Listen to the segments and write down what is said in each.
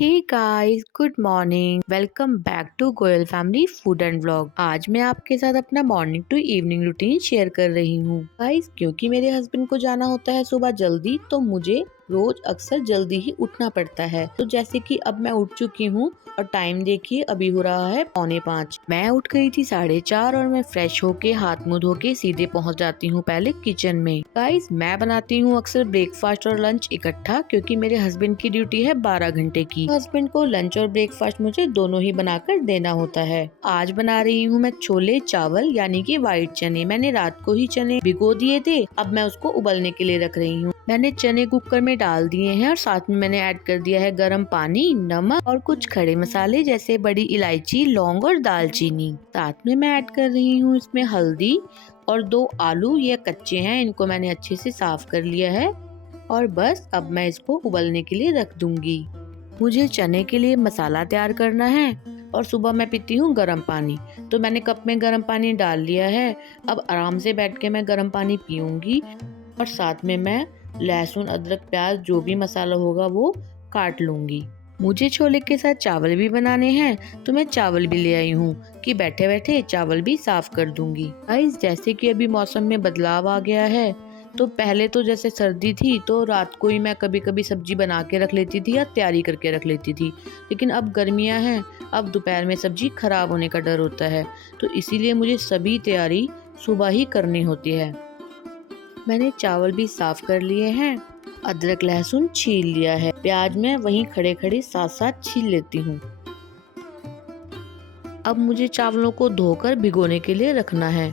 Hey guys, good morning. Welcome back to Goyal family food and vlog. आज मैं आपके साथ अपना morning to evening routine share कर रही हूँ। गाइस, क्योंकि मेरे हस्बैंड को जाना होता है सुबह जल्दी, तो मुझे रोज अक्सर जल्दी ही उठना पड़ता है। तो जैसे कि अब मैं उठ चुकी हूँ और टाइम देखिए अभी हो रहा है 4:45। मैं उठ गई थी 4:30 और मैं फ्रेश होके हाथ मुंह धो के सीधे पहुँच जाती हूँ पहले किचन में। गाइस, मैं बनाती हूँ अक्सर ब्रेकफास्ट और लंच इकट्ठा, क्योंकि मेरे हस्बैंड की ड्यूटी है 12 घंटे की। हस्बैंड को लंच और ब्रेकफास्ट मुझे दोनों ही बनाकर देना होता है। आज बना रही हूँ मैं छोले चावल यानी कि व्हाइट चने। मैंने रात को ही चने भिगो दिए थे, अब मैं उसको उबलने के लिए रख रही हूँ। मैंने चने कुकर में डाल दिए हैं और साथ में मैंने ऐड कर दिया है गरम पानी, नमक और कुछ खड़े मसाले जैसे बड़ी इलायची, लौंग और दालचीनी। साथ में मैं ऐड कर रही हूँ इसमें हल्दी और 2 आलू, ये कच्चे हैं, इनको मैंने अच्छे से साफ कर लिया है। और बस अब मैं इसको उबलने के लिए रख दूंगी। मुझे चने के लिए मसाला तैयार करना है और सुबह मैं पीती हूँ गर्म पानी, तो मैंने कप में गर्म पानी डाल लिया है। अब आराम से बैठ के मैं गर्म पानी पीऊंगी और साथ में मैं लहसुन, अदरक, प्याज, जो भी मसाला होगा वो काट लूंगी। मुझे छोले के साथ चावल भी बनाने हैं, तो मैं चावल भी ले आई हूँ कि बैठे बैठे चावल भी साफ कर दूंगी। गाइस, जैसे कि अभी मौसम में बदलाव आ गया है, तो पहले तो जैसे सर्दी थी तो रात को ही मैं कभी कभी सब्जी बना के रख लेती थी या तैयारी करके रख लेती थी। लेकिन अब गर्मियां हैं, अब दोपहर में सब्जी खराब होने का डर होता है, तो इसीलिए मुझे सभी तैयारी सुबह ही करनी होती है। मैंने चावल भी साफ कर लिए हैं, अदरक लहसुन छील लिया है, प्याज मैं वहीं खड़े खड़े साथ साथ छील लेती हूँ। अब मुझे चावलों को धोकर भिगोने के लिए रखना है।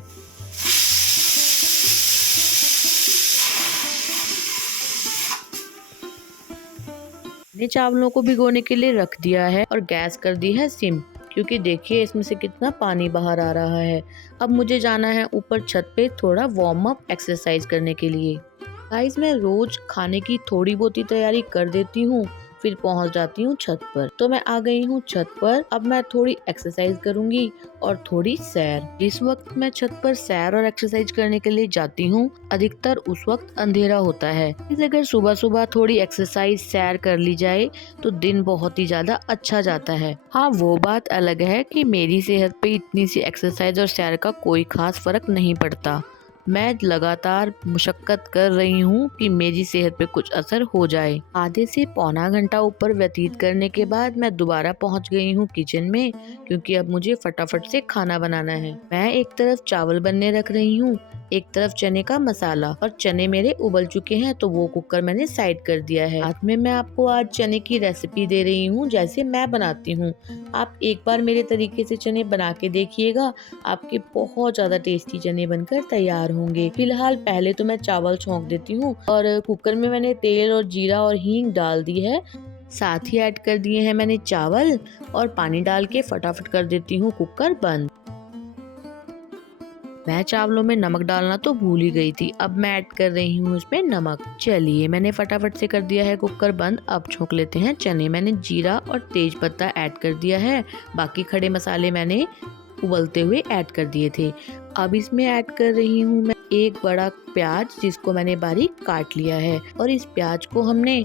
मैंने चावलों को भिगोने के लिए रख दिया है और गैस कर दी है सिम, क्योंकि देखिए इसमें से कितना पानी बाहर आ रहा है। अब मुझे जाना है ऊपर छत पे थोड़ा वार्म अप एक्सरसाइज करने के लिए। गाइस, मैं रोज खाने की थोड़ी बहुत ही तैयारी कर देती हूँ, फिर पहुँच जाती हूँ छत पर। तो मैं आ गई हूँ छत पर। अब मैं थोड़ी एक्सरसाइज करूंगी और थोड़ी सैर। जिस वक्त मैं छत पर सैर और एक्सरसाइज करने के लिए जाती हूँ, अधिकतर उस वक्त अंधेरा होता है। अगर सुबह सुबह थोड़ी एक्सरसाइज सैर कर ली जाए तो दिन बहुत ही ज्यादा अच्छा जाता है। हाँ, वो बात अलग है कि मेरी सेहत पे इतनी सी एक्सरसाइज और सैर का कोई खास फर्क नहीं पड़ता। मैं लगातार मुशक्कत कर रही हूँ कि मेरी सेहत पे कुछ असर हो जाए। आधे से पौना घंटा ऊपर व्यतीत करने के बाद मैं दोबारा पहुँच गई हूँ किचन में, क्योंकि अब मुझे फटाफट से खाना बनाना है। मैं एक तरफ चावल बनने रख रही हूँ, एक तरफ चने का मसाला, और चने मेरे उबल चुके हैं तो वो कुकर मैंने साइड कर दिया है। साथ में मैं आपको आज चने की रेसिपी दे रही हूँ जैसे मैं बनाती हूँ। आप एक बार मेरे तरीके से चने बना के देखिएगा, आपके बहुत ज्यादा टेस्टी चने बनकर तैयार होंगे। फिलहाल पहले तो मैं चावल छौंक देती हूँ और कुकर में मैंने तेल और जीरा और हींग डाल दी है। साथ ही ऐड कर दिए हैं मैंने चावल और पानी डाल के फटाफट कर देती हूँ कुकर बंद। मैं चावलों में नमक डालना तो भूल ही गई थी, अब मैं ऐड कर रही हूँ इसमें नमक। चलिए, मैंने फटाफट से कर दिया है कुकर बंद। अब छोंक लेते हैं चने। मैंने जीरा और तेज पत्ता ऐड कर दिया है, बाकी खड़े मसाले मैंने उबलते हुए ऐड कर दिए थे। अब इसमें ऐड कर रही हूँ मैं एक बड़ा प्याज, जिसको मैंने बारीक काट लिया है, और इस प्याज को हमने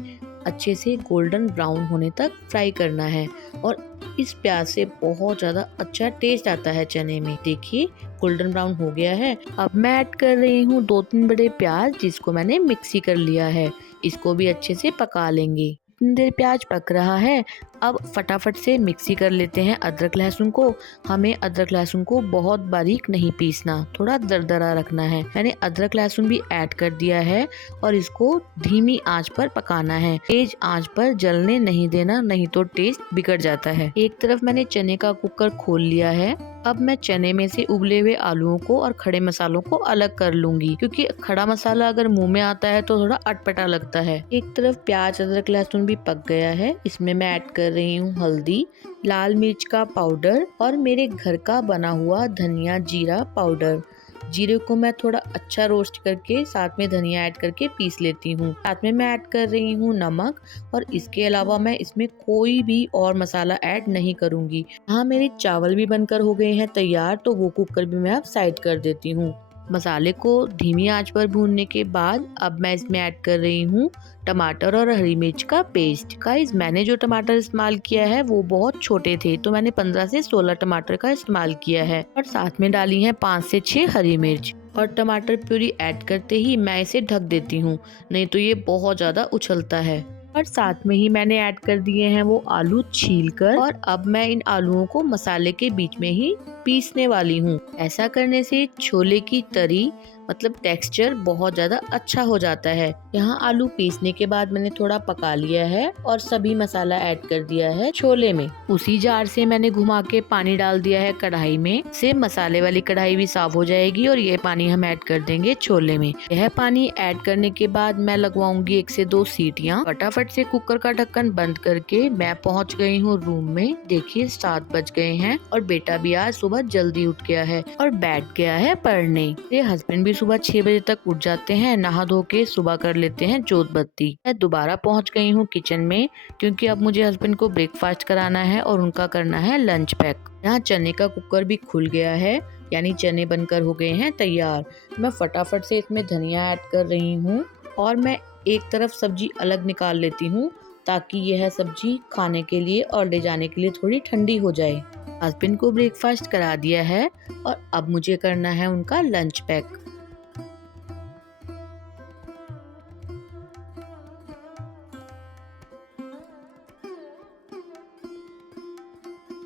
अच्छे से गोल्डन ब्राउन होने तक फ्राई करना है। और इस प्याज से बहुत ज्यादा अच्छा टेस्ट आता है चने में। देखिए, गोल्डन ब्राउन हो गया है। अब मैं ऐड कर रही हूँ 2-3 बड़े प्याज, जिसको मैंने मिक्सी कर लिया है। इसको भी अच्छे से पका लेंगे। इतनी देर प्याज पक रहा है, अब फटाफट से मिक्सी कर लेते हैं अदरक लहसुन को। हमें अदरक लहसुन को बहुत बारीक नहीं पीसना, थोड़ा दरदरा रखना है। मैंने अदरक लहसुन भी ऐड कर दिया है और इसको धीमी आंच पर पकाना है। तेज आंच पर जलने नहीं देना, नहीं तो टेस्ट बिगड़ जाता है। एक तरफ मैंने चने का कुकर खोल लिया है। अब मैं चने में से उबले हुए आलूओं को और खड़े मसालों को अलग कर लूंगी, क्योंकि खड़ा मसाला अगर मुंह में आता है तो थोड़ा अटपटा लगता है। एक तरफ प्याज, अदरक, लहसुन भी पक गया है। इसमें मैं ऐड कर रही हूँ हल्दी, लाल मिर्च का पाउडर और मेरे घर का बना हुआ धनिया जीरा पाउडर। जीरे को मैं थोड़ा अच्छा रोस्ट करके साथ में धनिया ऐड करके पीस लेती हूँ। साथ में मैं ऐड कर रही हूँ नमक, और इसके अलावा मैं इसमें कोई भी और मसाला ऐड नहीं करूँगी। हाँ, मेरे चावल भी बनकर हो गए हैं तैयार, तो वो कुकर भी मैं अब साइड कर देती हूँ। मसाले को धीमी आंच पर भूनने के बाद अब मैं इसमें ऐड कर रही हूँ टमाटर और हरी मिर्च का पेस्ट। गाइस, मैंने जो टमाटर इस्तेमाल किया है वो बहुत छोटे थे, तो मैंने 15 से 16 टमाटर का इस्तेमाल किया है और साथ में डाली है 5 से 6 हरी मिर्च। और टमाटर प्यूरी ऐड करते ही मैं इसे ढक देती हूँ, नहीं तो ये बहुत ज्यादा उछलता है। और साथ में ही मैंने ऐड कर दिए हैं वो आलू छीलकर, और अब मैं इन आलूओं को मसाले के बीच में ही पीसने वाली हूँ। ऐसा करने से छोले की तरी मतलब टेक्सचर बहुत ज्यादा अच्छा हो जाता है। यहाँ आलू पीसने के बाद मैंने थोड़ा पका लिया है और सभी मसाला ऐड कर दिया है छोले में। उसी जार से मैंने घुमा के पानी डाल दिया है कढ़ाई में, से मसाले वाली कढ़ाई भी साफ हो जाएगी और ये पानी हम ऐड कर देंगे छोले में। यह पानी ऐड करने के बाद मैं लगवाऊंगी 1 से 2 सीटियाँ। फटाफट से कुकर का ढक्कन बंद करके मैं पहुँच गई हूँ रूम में। देखिए 7 बज गए हैं और बेटा भी आज सुबह जल्दी उठ गया है और बैठ गया है पढ़ने। मेरे हस्बैंड भी सुबह 6 बजे तक उठ जाते हैं, नहा धो के सुबह कर लेते हैं जोत बत्ती। मैं दोबारा पहुंच गई हूं किचन में, क्योंकि अब मुझे हस्बैंड को ब्रेकफास्ट कराना है और उनका करना है लंच पैक। यहाँ चने का कुकर भी खुल गया है, यानी चने बनकर हो गए हैं तैयार। मैं फटाफट से इसमें धनिया ऐड कर रही हूँ और मैं एक तरफ सब्जी अलग निकाल लेती हूँ ताकि यह सब्जी खाने के लिए और ले जाने के लिए थोड़ी ठंडी हो जाए। हस्बैंड को ब्रेकफास्ट करा दिया है और अब मुझे करना है उनका लंच पैक।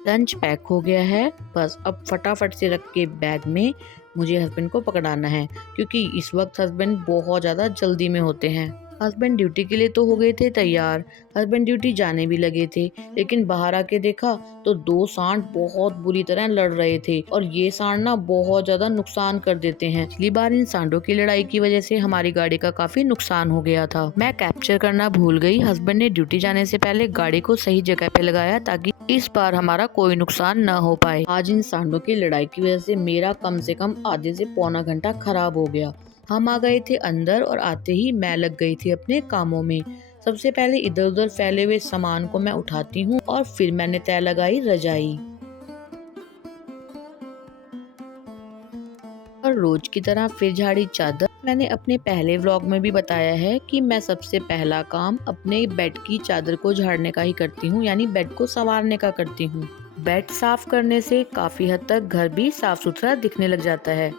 लंच पैक हो गया है, बस अब फटाफट से रख के बैग में मुझे हस्बैंड को पकड़ाना है, क्योंकि इस वक्त हस्बैंड बहुत ज़्यादा जल्दी में होते हैं। हस्बैंड ड्यूटी के लिए तो हो गए थे तैयार, हस्बैंड ड्यूटी जाने भी लगे थे, लेकिन बाहर आके देखा तो 2 सांड बहुत बुरी तरह लड़ रहे थे और ये सांड ना बहुत ज्यादा नुकसान कर देते हैं। पिछली बार इन सांडों की लड़ाई की वजह से हमारी गाड़ी का काफी नुकसान हो गया था। मैं कैप्चर करना भूल गई। हस्बैंड ने ड्यूटी जाने से पहले गाड़ी को सही जगह पे लगाया ताकि इस बार हमारा कोई नुकसान न हो पाए। आज इन सांडों की लड़ाई की वजह से मेरा कम से कम आधे से पौना घंटा खराब हो गया। हम आ गए थे अंदर और आते ही मैं लग गई थी अपने कामों में। सबसे पहले इधर उधर फैले हुए सामान को मैं उठाती हूँ और फिर मैंने तय लगाई रजाई। और रोज की तरह फिर झाड़ी चादर। मैंने अपने पहले व्लॉग में भी बताया है कि मैं सबसे पहला काम अपने बेड की चादर को झाड़ने का ही करती हूँ, यानी बेड को संवारने का करती हूँ। बेड साफ करने से काफी हद तक घर भी साफ सुथरा दिखने लग जाता है।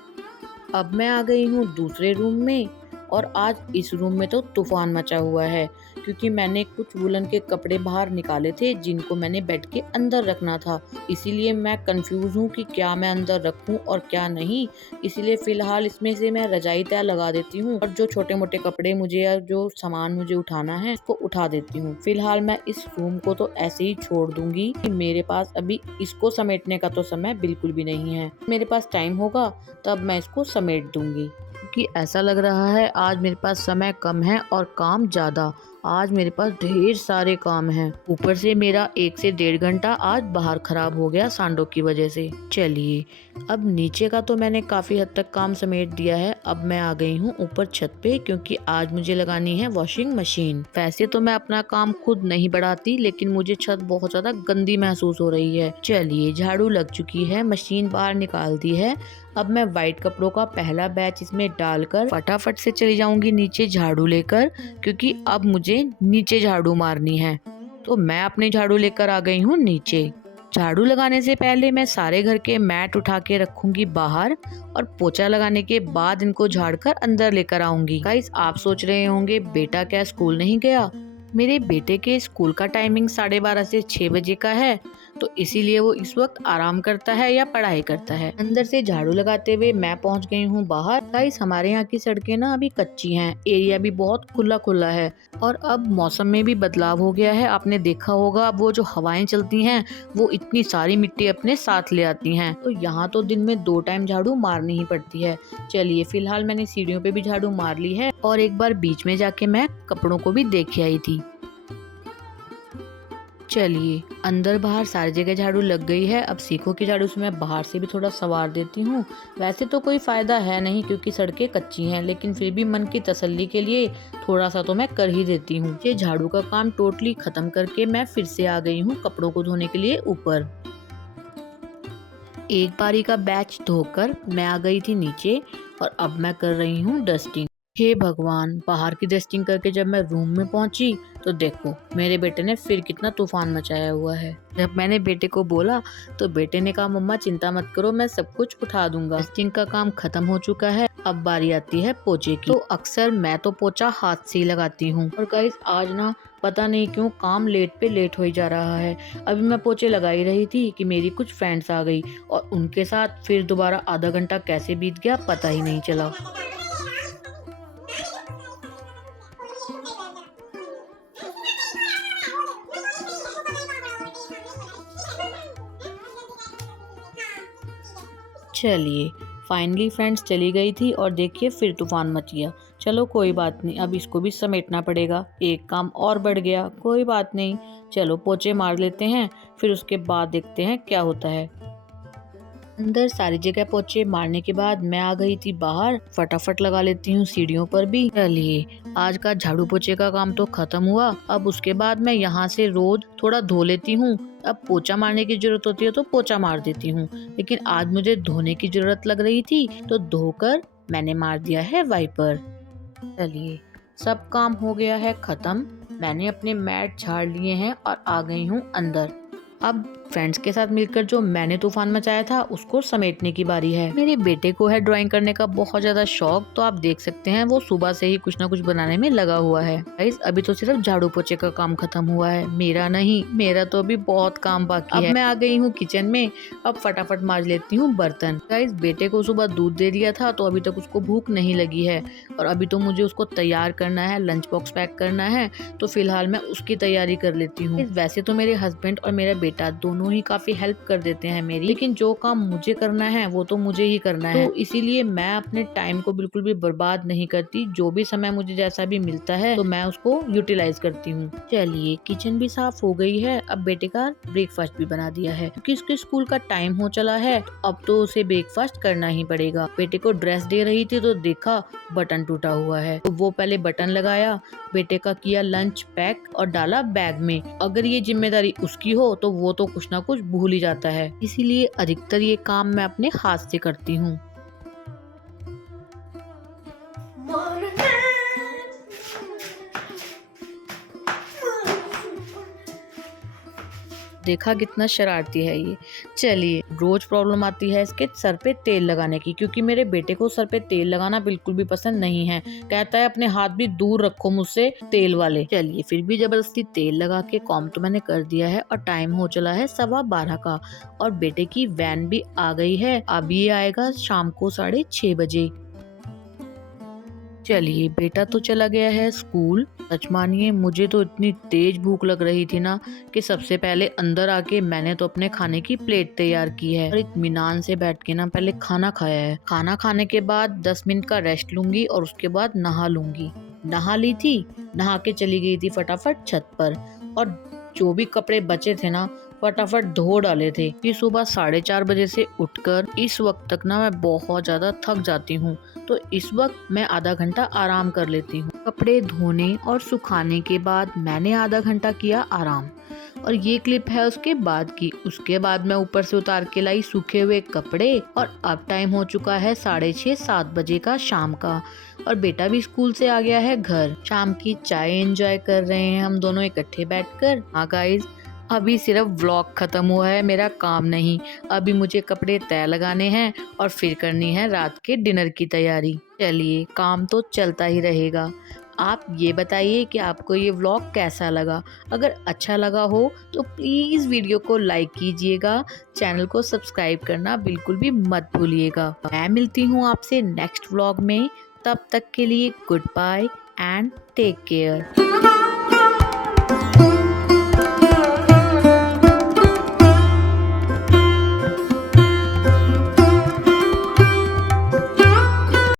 अब मैं आ गई हूँ दूसरे रूम में और आज इस रूम में तो तूफान मचा हुआ है, क्योंकि मैंने कुछ वुलन के कपड़े बाहर निकाले थे जिनको मैंने बेड के अंदर रखना था। इसीलिए मैं कंफ्यूज हूँ कि क्या मैं अंदर रखूँ और क्या नहीं। इसीलिए फिलहाल इसमें से मैं रजाई तय लगा देती हूँ और जो छोटे मोटे कपड़े मुझे या जो सामान मुझे उठाना है उसको उठा देती हूँ। फिलहाल मैं इस रूम को तो ऐसे ही छोड़ दूंगी कि मेरे पास अभी इसको समेटने का तो समय बिल्कुल भी नहीं है। मेरे पास टाइम होगा तब मैं इसको समेट दूंगी, क्योंकि ऐसा लग रहा है आज मेरे पास समय कम है और काम ज्यादा। आज मेरे पास ढेर सारे काम हैं। ऊपर से मेरा 1 से 1.5 घंटा आज बाहर खराब हो गया सांडों की वजह से। चलिए, अब नीचे का तो मैंने काफी हद तक काम समेट दिया है। अब मैं आ गई हूँ ऊपर छत पे, क्योंकि आज मुझे लगानी है वॉशिंग मशीन। वैसे तो मैं अपना काम खुद नहीं बढ़ाती, लेकिन मुझे छत बहुत ज्यादा गंदी महसूस हो रही है। चलिए, झाड़ू लग चुकी है, मशीन बाहर निकाल दी है। अब मैं व्हाइट कपड़ों का पहला बैच इसमें डालकर फटाफट से चली जाऊंगी नीचे झाड़ू लेकर, क्योंकि अब मुझे नीचे झाड़ू मारनी है। तो मैं अपने झाड़ू लेकर आ गई हूँ नीचे। झाड़ू लगाने से पहले मैं सारे घर के मैट उठा के रखूंगी बाहर और पोछा लगाने के बाद इनको झाड़कर अंदर लेकर आऊंगी। गाइस, आप सोच रहे होंगे बेटा क्या स्कूल नहीं गया? मेरे बेटे के स्कूल का टाइमिंग 12:30 से 6 बजे का है, तो इसीलिए वो इस वक्त आराम करता है या पढ़ाई करता है। अंदर से झाड़ू लगाते हुए मैं पहुंच गई हूँ बाहर। गाइस, हमारे यहाँ की सड़कें ना अभी कच्ची हैं, एरिया भी बहुत खुला खुला है और अब मौसम में भी बदलाव हो गया है। आपने देखा होगा, अब वो जो हवाएं चलती हैं वो इतनी सारी मिट्टी अपने साथ ले आती हैं, तो यहाँ तो दिन में 2 टाइम झाड़ू मारनी ही पड़ती है। चलिए, फिलहाल मैंने सीढ़ियों पे भी झाड़ू मार ली है और एक बार बीच में जाके मैं कपड़ों को भी देख आई थी। चलिए, अंदर बाहर सारी जगह झाड़ू लग गई है। अब सीखो कि झाड़ू से मैं बाहर से भी थोड़ा सवार देती हूँ। वैसे तो कोई फायदा है नहीं क्योंकि सड़कें कच्ची हैं, लेकिन फिर भी मन की तसल्ली के लिए थोड़ा सा तो मैं कर ही देती हूँ। ये झाड़ू का काम टोटली खत्म करके मैं फिर से आ गई हूँ कपड़ों को धोने के लिए ऊपर। एक बारी का बैच धोकर मैं आ गई थी नीचे। और अब मैं कर रही हूँ डस्टिंग। हे भगवान, बाहर की डस्टिंग करके जब मैं रूम में पहुंची तो देखो मेरे बेटे ने फिर कितना तूफान मचाया हुआ है। जब मैंने बेटे को बोला तो बेटे ने कहा मम्मा चिंता मत करो, मैं सब कुछ उठा दूंगा। डस्टिंग का काम खत्म हो चुका है, अब बारी आती है पोछे की। तो अक्सर मैं तो पोछा हाथ से ही लगाती हूँ, और गाइस आज ना पता नहीं क्यों काम लेट पे लेट हो ही जा रहा है। अभी मैं पोछे लगा ही रही थी कि मेरी कुछ फ्रेंड्स आ गई और उनके साथ फिर दोबारा आधा घंटा कैसे बीत गया पता ही नहीं चला। चलिए फाइनली फ्रेंड्स चली गई थी और देखिए फिर तूफान मच गया। चलो कोई बात नहीं, अब इसको भी समेटना पड़ेगा, एक काम और बढ़ गया, कोई बात नहीं। चलो पोछे मार लेते हैं, फिर उसके बाद देखते हैं क्या होता है। अंदर सारी जगह पोछे मारने के बाद मैं आ गई थी बाहर, फटाफट लगा लेती हूँ सीढ़ियों पर भी। चलिए आज का झाड़ू पोछे का काम तो खत्म हुआ, अब उसके बाद मैं यहाँ से रोज थोड़ा धो लेती हूँ। अब पोछा मारने की जरूरत होती है तो पोछा मार देती हूँ, लेकिन आज मुझे धोने की जरूरत लग रही थी तो धोकर मैंने मार दिया है वाइपर। चलिए सब काम हो गया है खत्म, मैंने अपने मैट झाड़ लिए हैं और आ गई हूँ अंदर। अब फ्रेंड्स के साथ मिलकर जो मैंने तूफान मचाया था उसको समेटने की बारी है। मेरे बेटे को है ड्राइंग करने का बहुत ज्यादा शौक, तो आप देख सकते हैं वो सुबह से ही कुछ ना कुछ बनाने में लगा हुआ है। गाइस अभी तो सिर्फ झाड़ू पोछे का काम खत्म हुआ है, मेरा नहीं, मेरा तो अभी बहुत काम बाकी है। अब मैं आ गई हूँ किचन में, अब फटाफट मांज लेती हूँ बर्तन। गाइस बेटे को सुबह दूध दे दिया था तो अभी तक उसको भूख नहीं लगी है, और अभी तो मुझे उसको तैयार करना है, लंच बॉक्स पैक करना है, तो फिलहाल मैं उसकी तैयारी कर लेती हूँ। वैसे तो मेरे हस्बैंड और मेरा बेटा दोनों ही काफी हेल्प कर देते हैं मेरी, लेकिन जो काम मुझे करना है वो तो मुझे ही करना है, तो इसीलिए मैं अपने टाइम को बिल्कुल भी बर्बाद नहीं करती। जो भी समय मुझे जैसा भी मिलता है तो मैं उसको यूटिलाइज करती हूँ। चलिए किचन भी साफ हो गई है, अब बेटे का ब्रेकफास्ट भी बना दिया है क्योंकि इसके स्कूल का टाइम हो चला है, अब तो उसे ब्रेकफास्ट करना ही पड़ेगा। बेटे को ड्रेस दे रही थी तो देखा बटन टूटा हुआ है, तो वो पहले बटन लगाया, बेटे का किया लंच पैक और डाला बैग में। अगर ये जिम्मेदारी उसकी हो तो वो तो कुछ ना कुछ भूल ही जाता है, इसीलिए अधिकतर ये काम मैं अपने हाथ से करती हूँ। देखा कितना शरारती है ये। चलिए रोज प्रॉब्लम आती है इसके सर पे तेल लगाने की, क्योंकि मेरे बेटे को सर पे तेल लगाना बिल्कुल भी पसंद नहीं है, कहता है अपने हाथ भी दूर रखो मुझसे तेल वाले। चलिए फिर भी जबरदस्ती तेल लगा के काम तो मैंने कर दिया है, और टाइम हो चला है 12:15 का, और बेटे की वैन भी आ गई है, अब ये आएगा शाम को 6:30 बजे। चलिए बेटा तो चला गया है स्कूल। सच मानिए मुझे तो इतनी तेज भूख लग रही थी ना कि सबसे पहले अंदर आके मैंने तो अपने खाने की प्लेट तैयार की है और इत्मीनान से बैठ के ना पहले खाना खाया है। खाना खाने के बाद 10 मिनट का रेस्ट लूंगी और उसके बाद नहा लूंगी। नहा ली थी, नहा के चली गई थी फटाफट छत पर, और जो भी कपड़े बचे थे ना फटाफट धो डाले थे। फिर सुबह 4:30 बजे से उठकर इस वक्त तक ना मैं बहुत ज्यादा थक जाती हूँ, तो इस वक्त मैं आधा घंटा आराम कर लेती हूँ। कपड़े धोने और सुखाने के बाद मैंने आधा घंटा किया आराम, और ये क्लिप है उसके बाद की। उसके बाद मैं ऊपर से उतार के लाई सूखे हुए कपड़े, और अब टाइम हो चुका है 6:30-7 बजे का शाम का, और बेटा भी स्कूल से आ गया है घर। शाम की चाय एंजॉय कर रहे हैं हम दोनों इकट्ठे बैठकर। हाँ गाइज अभी सिर्फ व्लॉग खत्म हुआ है, मेरा काम नहीं। अभी मुझे कपड़े तय लगाने हैं और फिर करनी है रात के डिनर की तैयारी। चलिए काम तो चलता ही रहेगा। आप ये बताइए कि आपको ये व्लॉग कैसा लगा। अगर अच्छा लगा हो तो प्लीज़ वीडियो को लाइक कीजिएगा, चैनल को सब्सक्राइब करना बिल्कुल भी मत भूलिएगा। मैं मिलती हूँ आपसे नेक्स्ट व्लॉग में, तब तक के लिए goodbye and take care.